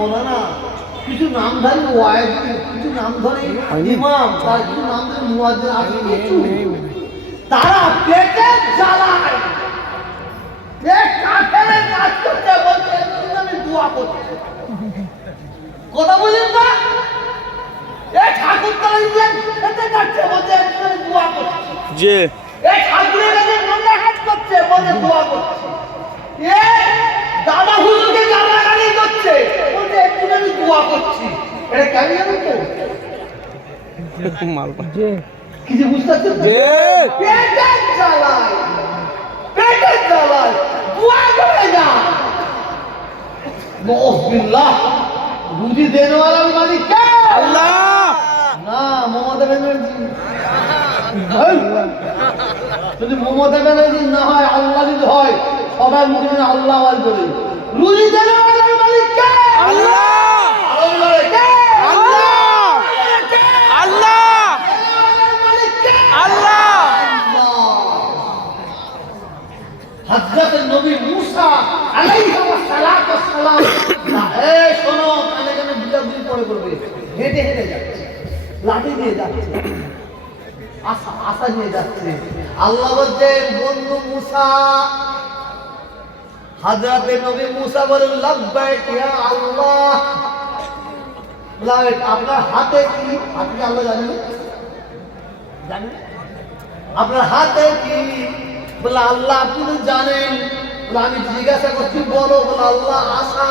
মৌলানা কিছু নামধারী ওয়াইজ, কিছু নামধারী ইমাম, তার কিছু নামধারী মুয়াজ্জিন আছে, কিছু তারা পেটে জ্বালায়, কাফেরের কাজ করতে বলছে আমি দোয়া করছি। কথা বলেন না, ঠাকুর তারা খেতে যাচ্ছে বলছে আমি দোয়া করছি, যে ঠাকুরের কাছে মনে হাত করছে বলে দোয়া করছি, দাদা হুজুরকে গালাগালি করছে বলছে একটু আমি দোয়া করছি। এটা কেন জানো তো? কিছু বুঝতে পারছেন? পেটের জ্বালায়, পেটের জ্বালায় দোয়া করে না। বিসমিল্লাহ, রুজি দেনওয়ালার মালিক কে? আল্লাহ না, মমতা ব্যানার্জি। যদি মমতা ব্যানার্জি না হয়, আল্লাহ যদি হয়, সবার মুখে আল্লাহ আওয়াজ করে। রুজি দেনওয়ালার মালিক কে? আল্লাহ আল্লাহ কে? আল্লাহ আল্লাহ দেনওয়ালার মালিক কে? আল্লাহ। হযরত নবী মুসা আলাইহিস সালাতু ওয়াস সালাম, এই শোনো, কানে কানে বিজাবি পড়ে করবে, হেঁটে হেঁটে যাচ্ছে, লাঠি দিয়ে যাচ্ছে, আশা নিয়ে যাচ্ছে। আল্লাহ বলছেন বন্ধু মুসা, হযরত নবী মুসা বলেন লাব্বাইক ইয়া আল্লাহ। আপনার হাতে কি? আপনি আল্লাহ জানেন? জানেন আপনার হাতে কি? বলে আল্লাহ আপনি তো জানেন। বলে আমি জিজ্ঞাসা করছি বলো। বলে আল্লাহ আশা,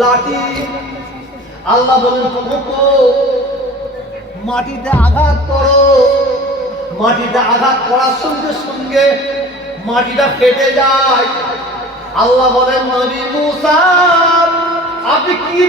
লাঠি। আল্লাহ বলেন ঠোকো, মাটিতে আঘাত করো। মাটিতে আঘাত করার সঙ্গে সঙ্গে মাটিটা ফেটে যায়। আল্লাহ বলেন নবী মুসা আপনি কি